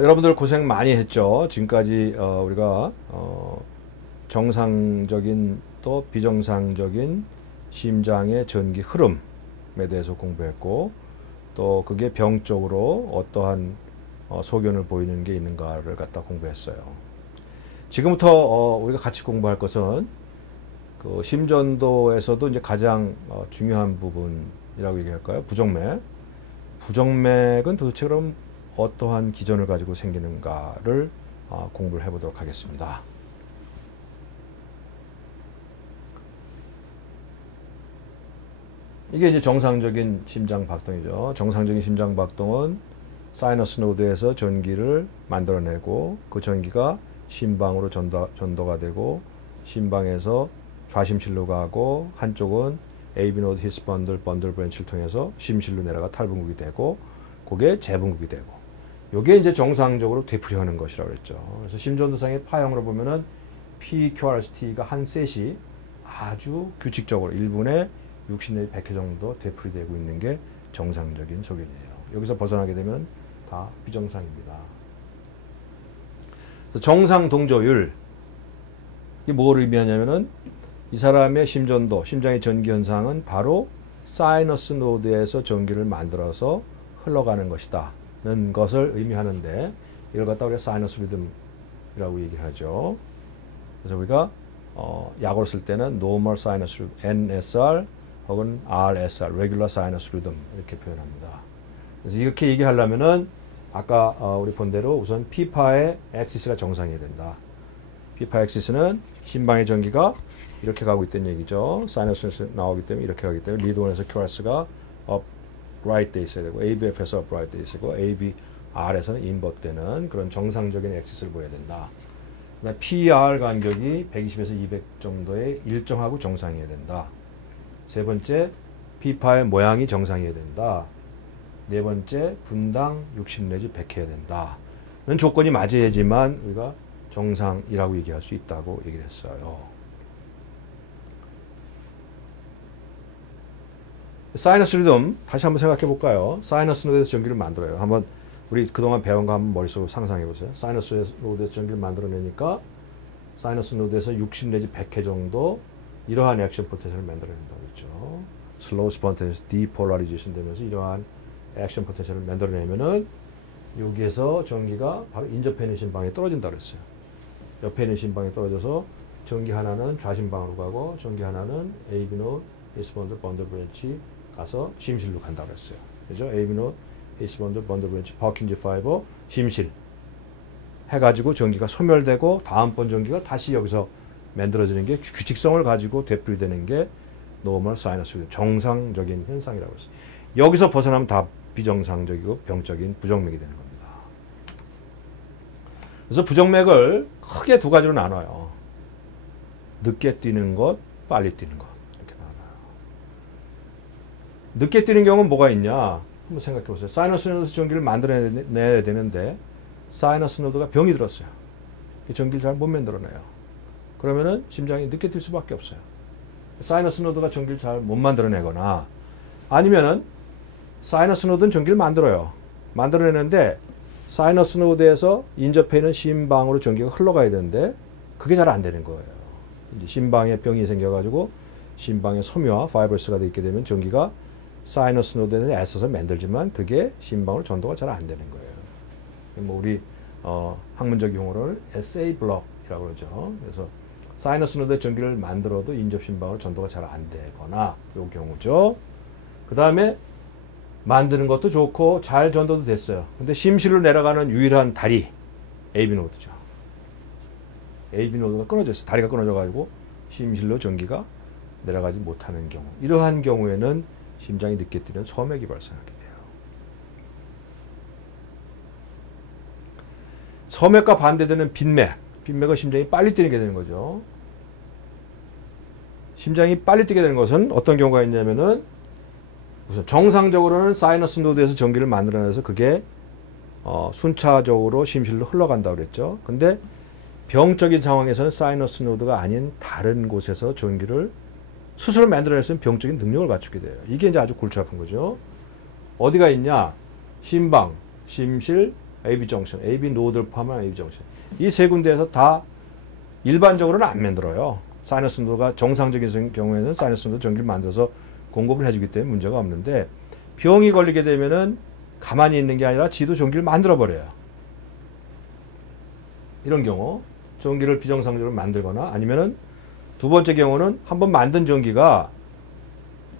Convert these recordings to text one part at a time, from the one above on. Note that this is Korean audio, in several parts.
여러분들 고생 많이 했죠. 지금까지 우리가 정상적인 또 비정상적인 심장의 전기 흐름에 대해서 공부했고, 또 그게 병적으로 어떠한 소견을 보이는 게 있는가를 갖다 공부했어요. 지금부터 우리가 같이 공부할 것은 그 심전도에서도 이제 가장 중요한 부분이라고 얘기할까요? 부정맥. 부정맥은 도대체 그럼 어떠한 기전을 가지고 생기는가를 공부를 해보도록 하겠습니다. 이게 이제 정상적인 심장 박동이죠. 정상적인 심장 박동은 사이너스 노드에서 전기를 만들어내고, 그 전기가 심방으로 전도가 되고, 심방에서 좌심실로 가고, 한쪽은 AB 노드 히스 번들 브랜치를 통해서 심실로 내려가 탈분국이 되고, 그게 재분국이 되고, 요게 이제 정상적으로 되풀이하는 것이라고 그랬죠. 그래서 심전도상의 파형으로 보면은 PQRST가 한 셋이 아주 규칙적으로 1분에 60 내지 100회 정도 되풀이되고 있는 게 정상적인 소견이에요. 여기서 벗어나게 되면 다 비정상입니다. 정상 동조율, 이게 뭘 의미하냐면은 이 사람의 심전도, 심장의 전기 현상은 바로 사이너스 노드에서 전기를 만들어서 흘러가는 것이다는 것을 의미하는데, 이걸 갖다 우리가 사이너스 리듬이라고 얘기를 하죠. 그래서 우리가 약으로 쓸 때는 normal sinus rhythm, NSR 혹은 RSR, regular sinus rhythm 이렇게 표현합니다. 그래서 이렇게 얘기하려면은 아까 우리 본 대로 우선 피파의 엑시스가 정상이어야 된다. 피파 엑시스는 심방의 전기가 이렇게 가고 있다는 얘기죠. 사이너스에서 나오기 때문에 이렇게 가기 때문에 리드온에서 QRS가 upright 돼 있어야 되고, ABF에서 upright 돼 있고, ABR에서는 인버트 되는 그런 정상적인 엑시스를 보여야 된다. 그다음에 PR 간격이 120에서 200 정도의 일정하고 정상이어야 된다. 세 번째, 피파의 모양이 정상이어야 된다. 네 번째, 분당 60 내지 100 해야 된다는 조건이 맞아야지만 우리가 정상이라고 얘기할 수 있다고 얘기를 했어요. 사이너스 리듬 다시 한번 생각해 볼까요? 사이너스 노드에서 전기를 만들어요. 한번 우리 그동안 배운 거 한번 머릿속으로 상상해 보세요. 사이너스 노드에서 전기를 만들어내니까 사이너스 노드에서 60 내지 100회 정도 이러한 액션 포텐셜을 만들어낸다고 했죠. 슬로우 스폰테니어스 디폴라리제이션 되면서 이러한 액션 포텐셜을 만들어내면은 여기에서 전기가 바로 인접해 있는 심방에 떨어진다고 했어요. 옆에 있는 심방에 떨어져서 전기 하나는 좌심방으로 가고, 전기 하나는 AB 노드 히스 번들 브랜치 가서 심실로 간다고 했어요. 그죠? AB 노드 히스 번들 브랜치 버킹지 파이버 심실 해가지고 전기가 소멸되고, 다음번 전기가 다시 여기서 만들어지는 게 규칙성을 가지고 되풀이되는 게 노멀 사이너스 정상적인 현상이라고 했어요. 여기서 벗어나면 다 비정상적이고 병적인 부정맥이 되는 겁니다. 그래서 부정맥을 크게 두 가지로 나눠요. 늦게 뛰는 것, 빨리 뛰는 것, 이렇게 나눠요. 늦게 뛰는 경우는 뭐가 있냐? 한번 생각해 보세요. 사이너스 노드 전기를 만들어내야 되는데 사이너스 노드가 병이 들었어요. 전기를 잘 못 만들어내요. 그러면은 심장이 늦게 뛸 수밖에 없어요. 사이너스 노드가 전기를 잘 못 만들어내거나, 아니면은 사이너스 노드는 전기를 만들어요. 만들어내는데 사이너스 노드에서 인접해 있는 심방으로 전기가 흘러가야 되는데 그게 잘 안 되는 거예요. 이제 심방에 병이 생겨가지고 심방에 섬유화, 파이브러스가 돼 있게 되면 전기가 사이너스 노드에서 애써서 만들지만 그게 심방으로 전도가 잘 안 되는 거예요. 뭐 우리 학문적 용어를 SA 블럭이라고 그러죠. 그래서 사이너스 노드에 전기를 만들어도 인접심방으로 전도가 잘 안 되거나 이 경우죠. 그 다음에 만드는 것도 좋고 잘 전도도 됐어요. 근데 심실로 내려가는 유일한 다리 AB 노드죠. AB 노드가 끊어져 있어요. 다리가 끊어져 가지고 심실로 전기가 내려가지 못하는 경우, 이러한 경우에는 심장이 늦게 뛰는 소맥이 발생하게 돼요. 소맥과 반대되는 빈맥, 빈맥은 심장이 빨리 뛰게 되는 거죠. 심장이 빨리 뛰게 되는 것은 어떤 경우가 있냐면은, 우선 정상적으로는 사이너스 노드에서 전기를 만들어내서 그게 순차적으로 심실로 흘러간다고 그랬죠. 근데 병적인 상황에서는 사이너스 노드가 아닌 다른 곳에서 전기를 스스로 만들어낼 병적인 능력을 갖추게 돼요. 이게 이제 아주 골치 아픈 거죠. 어디가 있냐? 심방, 심실, AV 정션, AV 노드를 포함한 AV 정션. 이 세 군데에서 다 일반적으로는 안 만들어요. 사이너스 노드가 정상적인 경우에는 사이너스 노드 전기를 만들어서 공급을 해주기 때문에 문제가 없는데 병이 걸리게 되면은 가만히 있는 게 아니라 지도 전기를 만들어 버려요. 이런 경우 전기를 비정상적으로 만들거나 아니면은 두 번째 경우는 한번 만든 전기가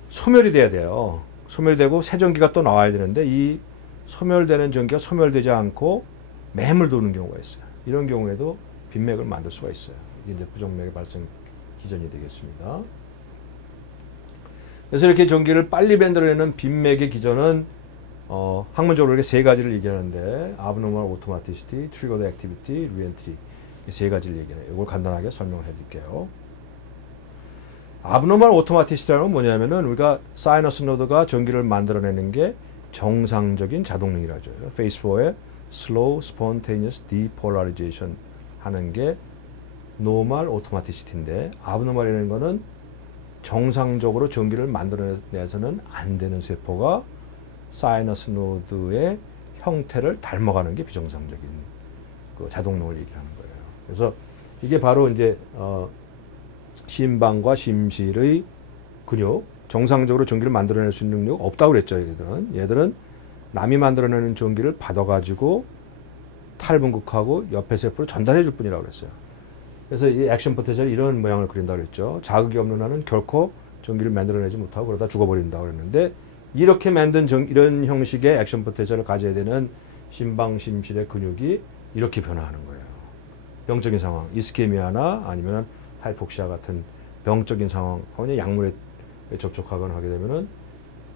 소멸이 돼야 돼요. 소멸되고 새 전기가 또 나와야 되는데 이 소멸되는 전기가 소멸되지 않고 매물 도는 경우가 있어요. 이런 경우에도 빈맥을 만들 수가 있어요. 이게 이제 부정맥의 발생 기전이 되겠습니다. 그래서 이렇게 전기를 빨리 만들어내는 빈맥의 기전은 학문적으로 이렇게 세 가지를 얘기하는데 abnormal automaticity, triggered activity, reentry 이 세 가지를 얘기해요. 이걸 간단하게 설명을 해드릴게요. abnormal automaticity라는 건 뭐냐면은 우리가 사이너스 노드가 전기를 만들어내는 게 정상적인 자동능이라죠. phase 4의 slow spontaneous depolarization 하는 게 normal automaticity인데 abnormal이라는 거는 정상적으로 전기를 만들어내서는 안 되는 세포가 사이너스 노드의 형태를 닮아가는 게 비정상적인 그 자동능을 얘기하는 거예요. 그래서 이게 바로 이제 심방과 심실의 근육, 정상적으로 전기를 만들어낼 수 있는 능력 없다고 그랬죠. 얘들은 남이 만들어내는 전기를 받아가지고 탈분극하고 옆에 세포로 전달해 줄 뿐이라고 그랬어요. 그래서 이 액션 포텐셜이 이런 모양을 그린다고 그랬죠. 자극이 없는 한은 결코 전기를 만들어내지 못하고 그러다 죽어버린다고 그랬는데 이렇게 만든 이런 형식의 액션 포텐셜을 가져야 되는 심방, 심실의 근육이 이렇게 변화하는 거예요. 병적인 상황, 이스케미아나 아니면 하이폭시아 같은 병적인 상황하고 약물에 접촉하거나 하게 되면은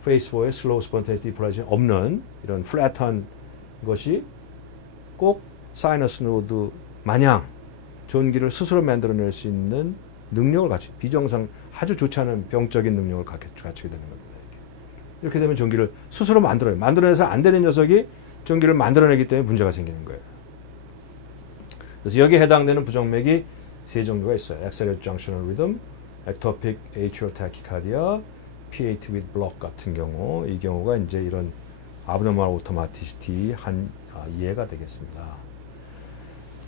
phase 4의 slow spontaneous depolarization 없는 이런 플랫한 것이 꼭 사이너스 노드 마냥 전기를 스스로 만들어낼 수 있는 능력을 갖추 비정상 아주 좋지 않은 병적인 능력을 갖추게 되는 겁니다. 이렇게 되면 전기를 스스로 만들어요. 만들어내서 안 되는 녀석이 전기를 만들어내기 때문에 문제가 생기는 거예요. 그래서 여기에 해당되는 부정맥이 세 종류가 있어요. Accelerated Junctional Rhythm, Ectopic Atrial Tachycardia, P8 with Block 같은 경우, 이 경우가 이제 이런 Abnormal Automaticity 한 이해가 되겠습니다.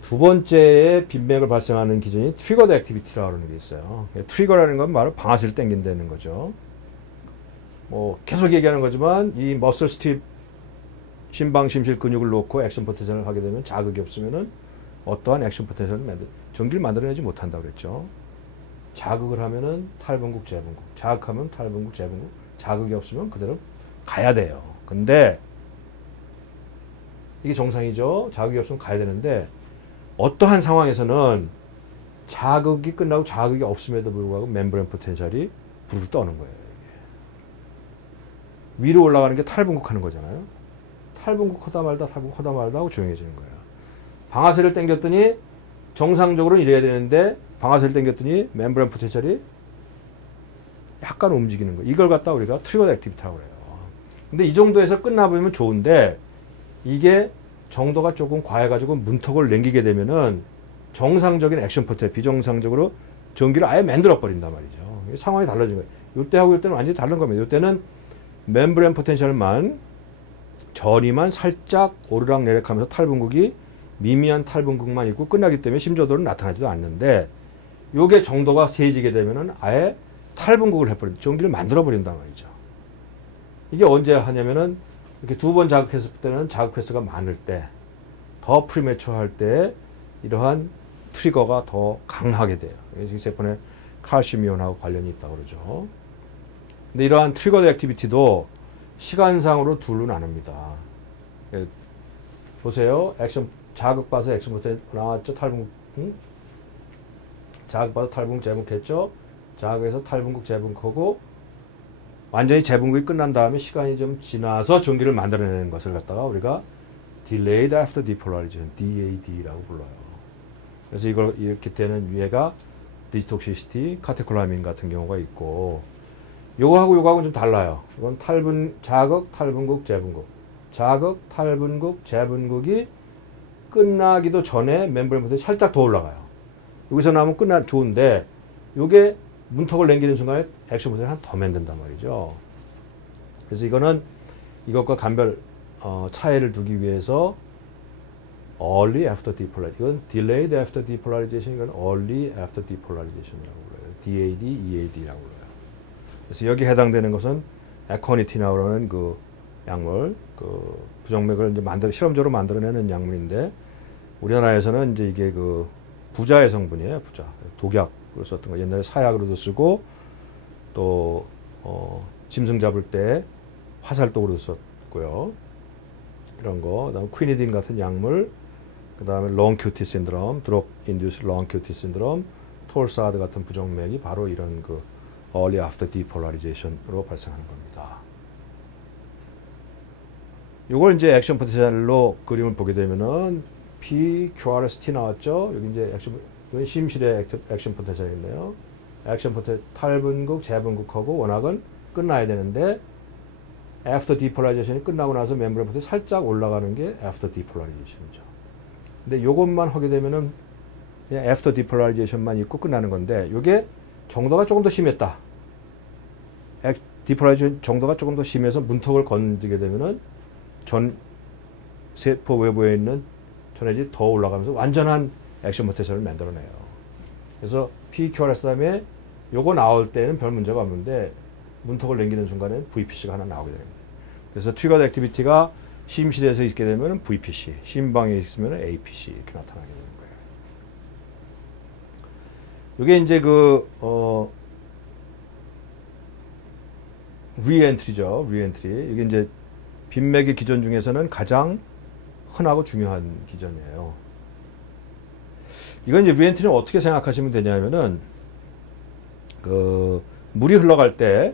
두 번째에 빈맥을 발생하는 기전이 Triggered Activity라고 하는 게 있어요. 트리거라는 건 바로 방아쇠를 당긴다는 거죠. 뭐 계속 얘기하는 거지만 이 머슬 스팁 심방 심실 근육을 놓고 액션 포텐셜을 하게 되면 자극이 없으면은 어떠한 액션 포텐셜을 전기를 만들어내지 못한다고 그랬죠. 자극을 하면은 탈분극 재분극, 자극하면 탈분극 재분극, 자극이 없으면 그대로 가야 돼요. 근데 이게 정상이죠. 자극이 없으면 가야 되는데 어떠한 상황에서는 자극이 끝나고 자극이 없음에도 불구하고 멤브레인 포텐셜이 부르르 떠는 거예요. 위로 올라가는 게 탈분극하는 거잖아요. 탈분극하다 말다 탈분극하다 말다 하고 조용해지는 거예요. 방아쇠를 당겼더니 정상적으로는 이래야 되는데 방아쇠를 당겼더니 멤브레인 포텐셜이 약간 움직이는 거예요. 이걸 갖다 우리가 트리거드 액티비티라고 그래요. 근데 이 정도에서 끝나버리면 좋은데 이게 정도가 조금 과해가지고 문턱을 남기게 되면은 정상적인 액션 포텐셜, 비정상적으로 전기를 아예 만들어 버린단 말이죠. 상황이 달라진 거예요. 이때하고 이때는 완전히 다른 겁니다. 이때는 멤브레인 포텐셜만 전이만 살짝 오르락내리락하면서 탈분극이 미미한 탈분극만 있고 끝나기 때문에 심저도는 나타나지도 않는데 요게 정도가 세지게 되면은 아예 탈분극을 해버린 전기를 만들어 버린단 말이죠. 이게 언제 하냐면은 이렇게 두 번 자극했을 때는 자극 횟수가 많을 때, 더 프리매처 할 때 이러한 트리거가 더 강하게 돼요. 이 세포의 칼슘 이온하고 관련이 있다고 그러죠. 근데 이러한 트리거드 액티비티도 시간상으로 둘로 나눕니다. 보세요. 액션 자극 받아서 액션 포텐셜 나왔죠. 탈분극. 자극 받아서 탈분극 재분극했죠. 자극에서 탈분극 재분극하고 완전히 재분극이 끝난 다음에 시간이 좀 지나서 전기를 만들어내는 것을 갖다가 우리가 Delayed After Depolarization, DAD라고 불러요. 그래서 이걸 이렇게 되는 위에가 디톡시시티, 카테콜라민 같은 경우가 있고 요거하고 요거하고는 좀 달라요. 이건 자극, 탈분극, 재분극. 자극, 탈분극, 재분극이 끝나기도 전에 멤브레인 포텐셜이 살짝 더 올라가요. 여기서 나오면 좋은데 요게 문턱을 남기는 순간에 액션 포텐셜이 한 더 만든단 말이죠. 그래서 이거는 이것과 간별 차이를 두기 위해서 early after depolarization. 이건 delayed after depolarization, 이건 early after depolarization이라고 불러요. DAD, EAD라고 불러요. 그래서 여기 해당되는 것은 에코니틴이라고 하는 그 약물, 그 부정맥을 이제 실험적으로 만들어내는 약물인데, 우리나라에서는 이제 이게 그 부자의 성분이에요. 부자. 독약으로 썼던 거. 옛날에 사약으로도 쓰고, 또 짐승 잡을 때 화살독으로도 썼고요. 이런 거. 그다음에 퀴니딘 같은 약물, 그다음에 롱 큐티 신드롬, 드럭 인듀스 롱 큐티 신드롬, 톨사드 같은 부정맥이 바로 이런 그 early after depolarization으로 발생하는 겁니다. 이걸 이제 액션 포텐셜로 그림을 보게 되면은 PQRST 나왔죠. 여기 이제 이건 심실의 액션 포텐셜이 있네요. 액션 포텐셜 탈분극, 재분극하고 원학은 끝나야 되는데 after depolarization이 끝나고 나서 멤브레인부터 살짝 올라가는 게 after depolarization이죠. 근데 이것만 하게 되면은 그냥 after depolarization만 있고 끝나는 건데, 이게 정도가 조금 더 심했다. depolarization 정도가 조금 더 심해서 문턱을 건드게 되면은 전 세포 외부에 있는 전해질이 더 올라가면서 완전한 액션 포텐셜을 만들어내요. 그래서 PQRS 다음에 요거 나올 때는 별 문제가 없는데 문턱을 넘기는 순간에 VPC가 하나 나오게 됩니다. 그래서 트리거드 액티비티가 심실에서 있게 되면 VPC, 심방에 있으면 APC 이렇게 나타나게 되는 거예요. 이게 이제 그 리엔트리죠. 리엔트리. 이게 이제 빈맥의 기전 중에서는 가장 흔하고 중요한 기전이에요. 이건 이제 리엔트리는 어떻게 생각하시면 되냐면은 그 물이 흘러갈 때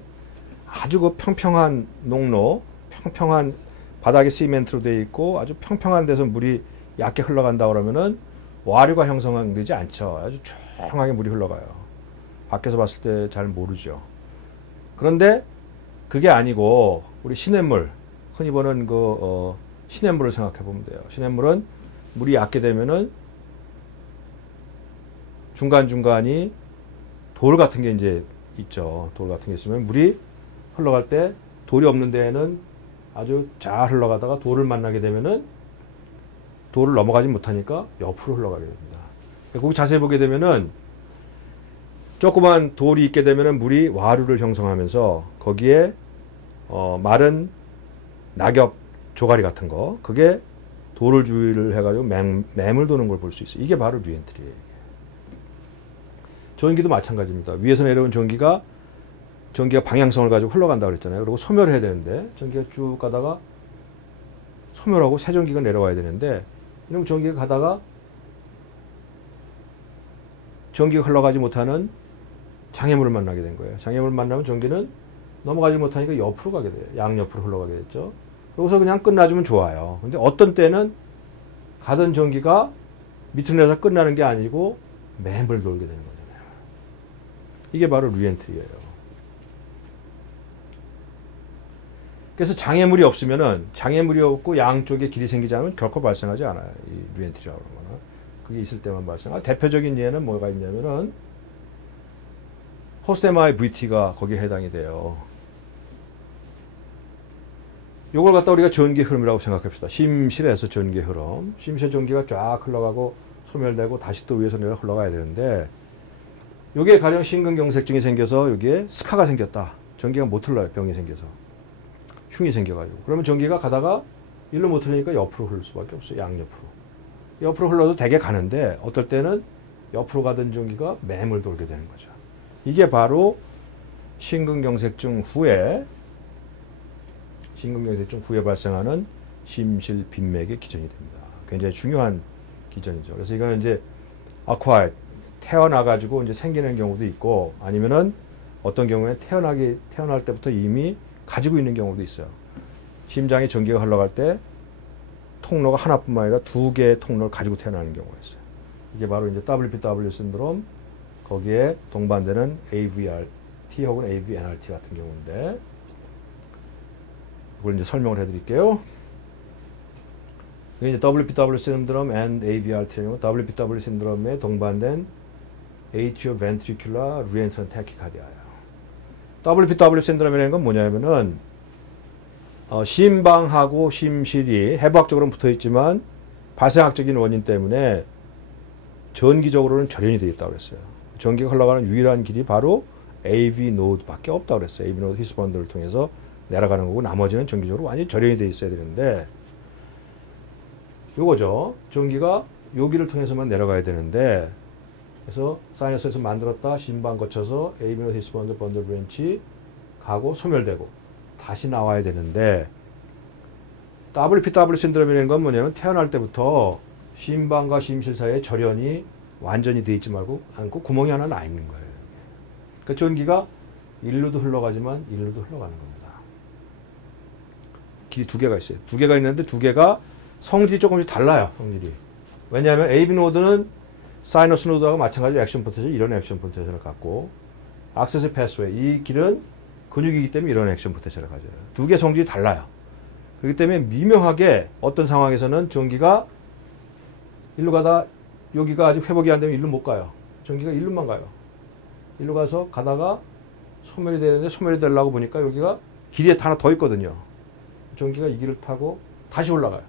아주 그 평평한 농로, 평평한 바닥에 시멘트로 되어 있고 아주 평평한 데서 물이 얕게 흘러간다 그러면은 와류가 형성되지 않죠. 아주 조용하게 물이 흘러가요. 밖에서 봤을 때 잘 모르죠. 그런데 그게 아니고 우리 시냇물, 흔히 보는 그 시냇물을 생각해 보면 돼요. 시냇물은 물이 얕게 되면은 중간중간이 돌 같은 게 이제 있죠. 돌 같은 게 있으면 물이 흘러갈 때 돌이 없는 데에는 아주 잘 흘러가다가 돌을 만나게 되면은 돌을 넘어가지 못하니까 옆으로 흘러가게 됩니다. 거기 자세히 보게 되면은 조그만 돌이 있게 되면은 물이 와류를 형성하면서 거기에 마른 낙엽 조가리 같은 거, 그게 돌을 주위를 해가지고 맴을 도는 걸 볼 수 있어요. 이게 바로 리엔트리예요. 전기도 마찬가지입니다. 위에서 내려온 전기가 방향성을 가지고 흘러간다고 그랬잖아요. 그리고 소멸해야 되는데 전기가 쭉 가다가 소멸하고 새 전기가 내려와야 되는데, 이러면 전기가 가다가 전기가 흘러가지 못하는 장애물을 만나게 된 거예요. 장애물을 만나면 전기는 넘어가지 못하니까 옆으로 가게 돼요. 양옆으로 흘러가게 됐죠. 그러고서 그냥 끝나주면 좋아요. 근데 어떤 때는 가던 전기가 밑으로 내려서 끝나는 게 아니고 맴을 돌게 되는 거잖아요. 이게 바로 리엔트리예요. 그래서 장애물이 없으면은, 장애물이 없고 양쪽에 길이 생기지 않으면 결코 발생하지 않아요. 이 리엔트리라고 하는 거는. 그게 있을 때만 발생하고, 대표적인 예는 뭐가 있냐면은 호스테마의 VT가 거기에 해당이 돼요. 요걸 갖다 우리가 전기 흐름이라고 생각합시다. 심실에서 전기 흐름. 심실 전기가 쫙 흘러가고 소멸되고 다시 또 위에서 내려 흘러가야 되는데, 요게 가령 심근경색증이 생겨서 여기에 스카가 생겼다. 전기가 못 흘러요. 병이 생겨서. 흉이 생겨가지고. 그러면 전기가 가다가 일로 못 흐르니까 옆으로 흐를 수밖에 없어요. 양옆으로. 옆으로 흘러도 되게 가는데 어떨 때는 옆으로 가던 전기가 맴을 돌게 되는 거죠. 이게 바로 심근경색증 후에 발생하는 심실 빈맥의 기전이 됩니다. 굉장히 중요한 기전이죠. 그래서 이거는 이제 acquired, 태어나가지고 이제 생기는 경우도 있고, 아니면은 어떤 경우에 태어날 때부터 이미 가지고 있는 경우도 있어요. 심장에 전기가 흘러갈 때 통로가 하나뿐만 아니라 두 개의 통로를 가지고 태어나는 경우가 있어요. 이게 바로 이제 WPW 신드롬, 거기에 동반되는 AVRT 혹은 AVNRT 같은 경우인데, 이걸 이제 설명을 해드릴게요. 이게 이제 WPW 신드롬 and AVRT는 WPW 신드롬에 동반된 Atrioventricular Reentrant Tachycardia예요. WPW 신드롬이라는 건 뭐냐면은 심방하고 심실이 해부학적으로는 붙어 있지만 발생학적인 원인 때문에 전기적으로는 절연이 되어 있다고 그랬어요. 전기가 흘러가는 유일한 길이 바로 AV 노드밖에 없다고 그랬어요. AV 노드 히스번드를 통해서 내려가는 거고 나머지는 전기적으로 완전히 절연이 되어 있어야 되는데 요거죠. 전기가 여기를 통해서만 내려가야 되는데 그래서 사이너스에서 만들었다 심방 거쳐서 AV 노드 히스번드 번들 브랜치 가고 소멸되고 다시 나와야 되는데 WPW 신드롬이라는 건 뭐냐면 태어날 때부터 심방과 심실 사이에 절연이 완전히 돼 있지 말고 않고 구멍이 하나 나 있는 거예요. 그 전기가 일루도 흘러가지만 일루도 흘러가는 겁니다. 길이 두 개가 있어요. 두 개가 있는데 두 개가 성질이 조금씩 달라요. 성질이. 왜냐하면 AB 노드는 사이너스 노드하고 마찬가지로 액션 포텐셜 이런 액션 포텐셜을 갖고 악세스 패스웨이 이 길은 근육이기 때문에 이런 액션 포텐셜을 가져요. 두 개 성질이 달라요. 그렇기 때문에 미묘하게 어떤 상황에서는 전기가 일로 가다 여기가 아직 회복이 안 되면 일로 못 가요. 전기가 일로만 가요. 일로 가서 가다가 소멸이 되는데 소멸이 되려고 보니까 여기가 길이 하나 더 있거든요. 전기가 이 길을 타고 다시 올라가요.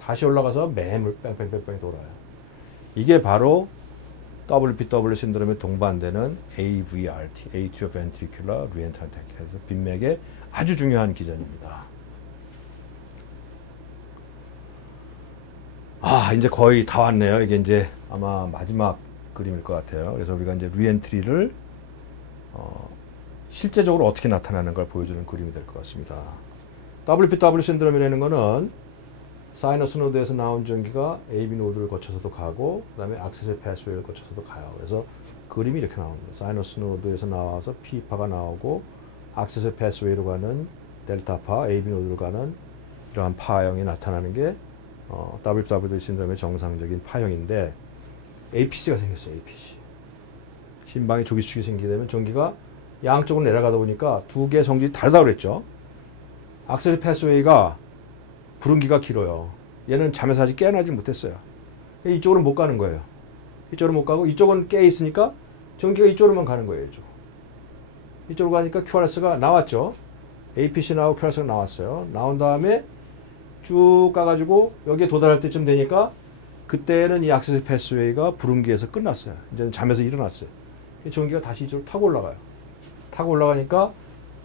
다시 올라가서 매물 뺑뺑뺑뺑 돌아요. 이게 바로 WPW 신드롬에 동반되는 AVRT, Atrial Ventricular Reentrant Tachycardia, 빈맥의 아주 중요한 기전입니다. 이제 거의 다 왔네요. 이게 이제 아마 마지막 그림일 것 같아요. 그래서 우리가 이제 리엔트리를 실제적으로 어떻게 나타나는 걸 보여주는 그림이 될 것 같습니다. WPW 신드롬이라는 거는 사이너스 노드에서 나온 전기가 AB 노드를 거쳐서도 가고 그 다음에 악세스 패스웨이를 거쳐서도 가요. 그래서 그림이 이렇게 나옵니다. 사이너스 노드에서 나와서 P파가 나오고 악세스 패스웨이로 가는 델타파, AB 노드로 가는 이러한 파형이 나타나는 게 WPW 신드롬의 정상적인 파형인데 APC가 생겼어요. APC. 심방에 조기수축이 생기게 되면 전기가 양쪽으로 내려가다 보니까 두 개의 성질이 다르다고 그랬죠. 악셀 패스웨이가 부름기가 길어요. 얘는 잠에서 아직 깨어나지 못했어요. 이쪽으로 못 가는 거예요. 이쪽으로 못 가고 이쪽은 깨 있으니까 전기가 이쪽으로만 가는 거예요. 이쪽으로 가니까 QRS가 나왔죠. APC 나오고 QRS가 나왔어요. 나온 다음에 쭉 가가지고 여기에 도달할 때쯤 되니까 그때는 이 악세스 패스웨이가 부름기에서 끝났어요. 이제 잠에서 일어났어요. 전기가 다시 이쪽으로 타고 올라가요. 타고 올라가니까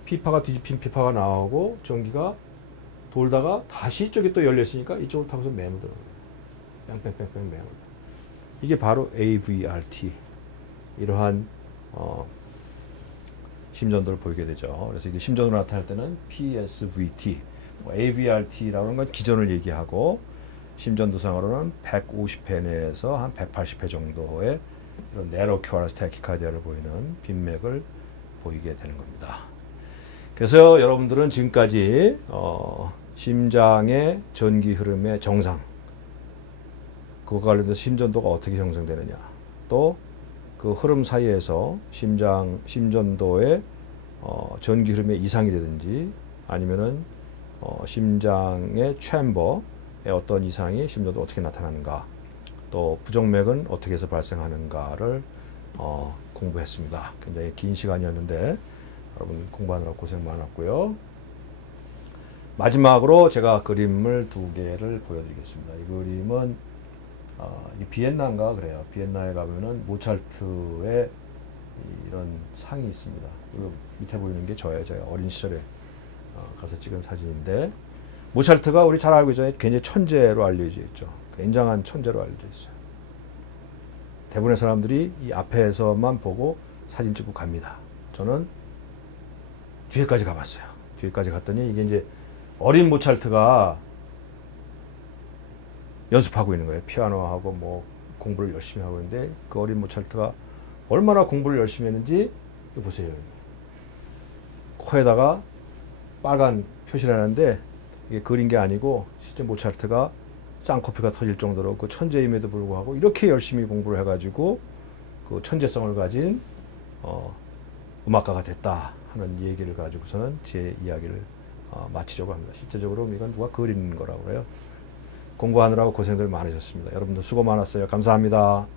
P파가 뒤집힌 P파가 나오고 전기가 돌다가 다시 이쪽에 또 열렸으니까 이쪽으로 타고서 매물 들어가요. 뺑뺑뺑뺑 매물. 이게 바로 AVRT. 이러한 심전도를 보이게 되죠. 그래서 이게 심전으로 나타날 때는 PSVT, AVRT라고 하는 건 기전을 얘기하고 심전도상으로는 150회 내에서 한 180회 정도의 이런 네로 QRS 타키카디아를 보이는 빈맥을 보이게 되는 겁니다. 그래서 여러분들은 지금까지 심장의 전기 흐름의 정상, 그것과 관련돼서 심전도가 어떻게 형성되느냐, 또 그 흐름 사이에서 심전도의 전기 흐름의 이상이라든지 아니면은 심장의 챔버에 어떤 이상이 심전도 어떻게 나타나는가, 또 부정맥은 어떻게 해서 발생하는가를 공부했습니다. 굉장히 긴 시간이었는데 여러분 공부하느라 고생 많았고요. 마지막으로 제가 그림을 두 개를 보여드리겠습니다. 이 그림은 이 비엔나인가 그래요. 비엔나에 가면은 모차르트의 이런 상이 있습니다. 그리고 밑에 보이는 게 저예요. 제가 어린 시절에 가서 찍은 사진인데, 모차르트가 우리 잘 알고 있잖아요. 굉장히 천재로 알려져 있죠. 굉장한 천재로 알려져 있어요. 대부분의 사람들이 이 앞에서만 보고 사진 찍고 갑니다. 저는 뒤에까지 가봤어요. 뒤에까지 갔더니 이게 이제 어린 모차르트가 연습하고 있는 거예요. 피아노하고 뭐 공부를 열심히 하고 있는데 그 어린 모차르트가 얼마나 공부를 열심히 했는지 이거 보세요. 코에다가 빨간 표시를 하는데 이게 그린 게 아니고 실제 모차르트가 쌍코피가 터질 정도로 그 천재임에도 불구하고 이렇게 열심히 공부를 해가지고 그 천재성을 가진 음악가가 됐다 하는 얘기를 가지고서는 제 이야기를 마치려고 합니다. 실제적으로 이건 누가 그린 거라고 그래요. 공부하느라고 고생들 많으셨습니다. 여러분들 수고 많았어요. 감사합니다.